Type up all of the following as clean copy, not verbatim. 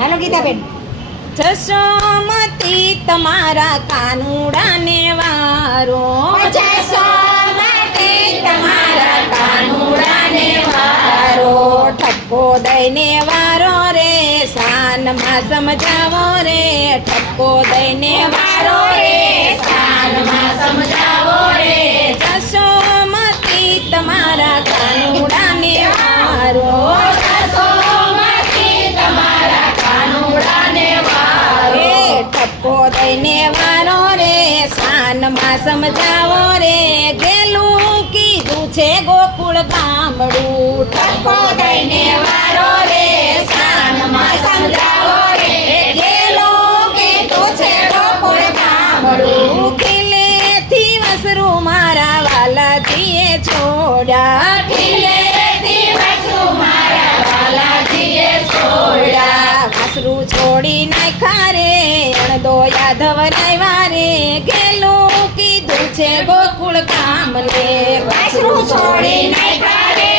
હાલો ગીતાબેન. જશોમતી તમારા કાનુડાને વારો, જશોમતી તમારા કાનુડાને વારો. ઠપકો દઈને વારો રે શાનમાં સમજાવો રે, ઠપકો દઈને વારો રે શાનમાં સમજાવો રે. જશોમતી તમારા કાનુડાને વારો, જશોમતી તમારા કાનુડાને વારો. ઠપકો દઈને વારો રે શાનમાં સમજાવો રે, ગેલું કીધું છે ગોકુળ ગામડું. ઠપકો દઈને વારો રે શાનમાં સમજાવો રે, ગેલો કીધું છે ગોકુળ ગામડું. કિલ્લેથી વસરું મારા વાલાજીએ છોડ્યા, કિલ્લેથી વસરું મારા વાલાજીએ છોડ્યા. વાસરું છોડી નાખ્યા રે અણદો યાદવ લાવ્યા રે, ગેલું કીધું છે ગોકુળ ગામને. વાસરું છોડી નાખ્યા રે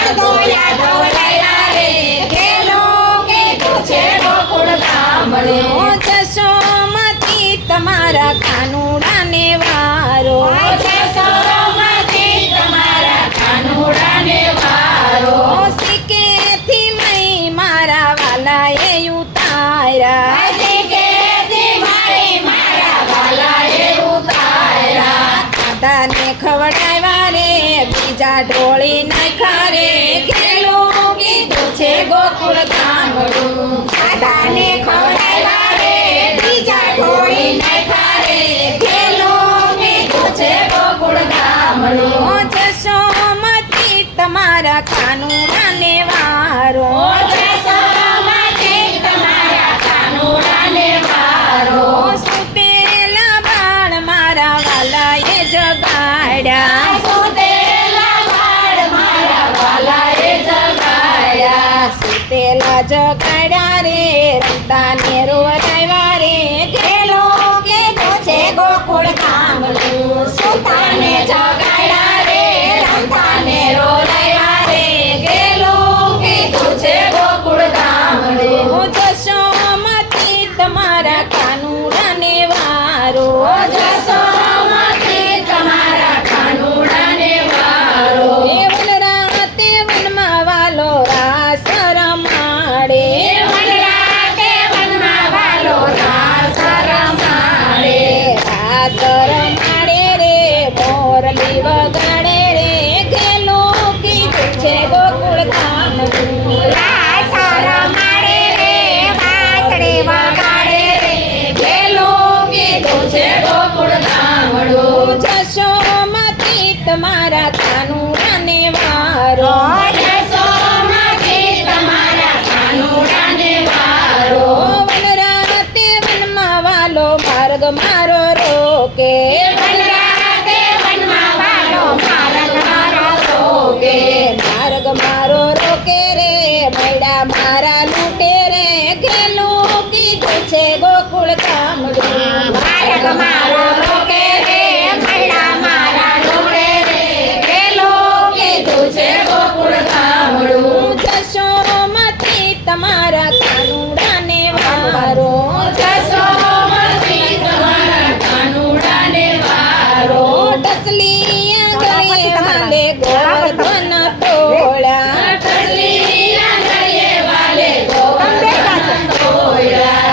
અડધો યાદવ લાવ્યા રે, ગેલો કીધું છે ગોકુળ ગામડે. જશોમતી તમારા કાનુડાને વારો, જશોમતી તમારા કાનુડાને વારો. સિકેથી મઈ મારા વાલાએ ઉતાર્યા, સિકેથી મારી મારા વાલાએ ઉતાર્યા. દાદાને ખવડાવ્યા રે બીજા ઢોળી નાખ્યા રે, ગેલું કીધું છે ગોકુળ ગામડું. દાદાને ખવડાવ્યા રે બીજા ઢોળી નાખ્યા રે, ગેલો કીધું છે ગોકુળ ગામડું. જશોમતી તમારા કાનુડાને વારો, જશોમતી તમારા કાનુડાને વારો. સુતેલા બાળ મારા વાલાએ જગાડ્યા, સુતેલા બાળ મારા વાલાએ જગાડ્યા. સુતેલા જગાડ્યા રે રમતા ને રોવડાવ્યા રે, ગેલો કીધું છે ગોકુળ ગામડું. સુતાને જગાડ્યા રે રમતાને રોલાવ્યા રે, ગેલો કીધું છે ગોકુળ ગામડું. જશોમતી તમારા કાનુડાને વારો, જશોમતી તમારા કાનુડાને વારો. વનરાતે વનમાં વાલો રાસ રમાડે, વનરાતે વનમાં વાલો રાસ રમાડે. રાસ રમાડે રે મોરલી વગાડે રે, ગેલું કીધું છે ગોકુળ ગામડું. રાસ રમાડે રે વાસળે વગાડે રે, ગેલો કીધું છે ગોકુળ ગામડું. જશોમતી તમારા કાનુડાને વારો, જશોમતી તમારા કાનુડાને વારો. વનરાતે વનમાં વાલો માર્ગ મારો રોકે, વનરાતે વનમાં વાલો માર્ગ મારો રોકે. માર્ગ મારો રોકે રે મૈડા મારા લૂંટે રે, ગેલું કીધું છે ગોકુળ ગામડું. માર્ગ મારો રોકે રે મૈડા મારા લૂંટે રે, ગેલો કીધું છે ગોકુળ ગામડું. જશોમતી તમારા કાનુડાને વારો, જશોમતી તમારા કાનુડાને વારો. ટચલિયા ગળે વાલે ગોવર્ધન તોળા, ટચલિયા ગળે વાલે ગોવર્ધન તોળા.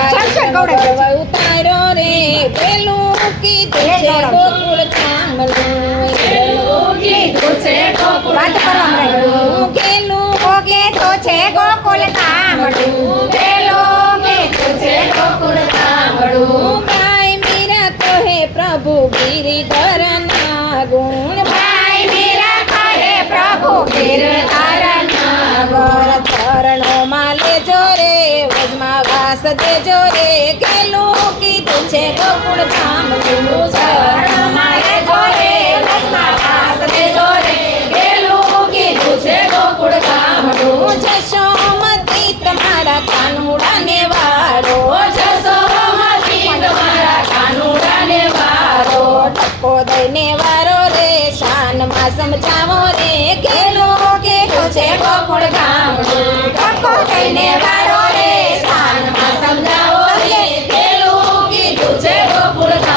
ઉતાર્યો રે પેલું કીધું છે ગોકુળ ગામડું. કીધું છે ગોકુળ ગામડું. ગેલું કીધું છે ગોકુળ ગામડું. ગેલો કીધું છે ગોકુળ ગામડું. ભાઈ મીરા કહે પ્રભુ ગિરિધર ના ગુણ, ભાઈ મીરા કહે પ્રભુ ગિરધરના ગુણ. ચરણો માં લેજો રે વજમાં વાસ દેજો રે, ગેલું કીધું છે ગોકુળ ગામડું. શરણમાં લેજો રે વચમાં વાસ દેજો રે, ગેલું કીધું છે ગોકુળ ગામડું. જશોમતી તમારા કાનુડાને વારો, જશોમતી તમારા કાનુડાને વારો. ઠપકો દઈને વારો રે શાનમાં સમજાવો રે, ગેલું કીધું છે ગોકુળ ગામડું. ઠપકો દઈને વારો રે શાનમાં ગોકુળ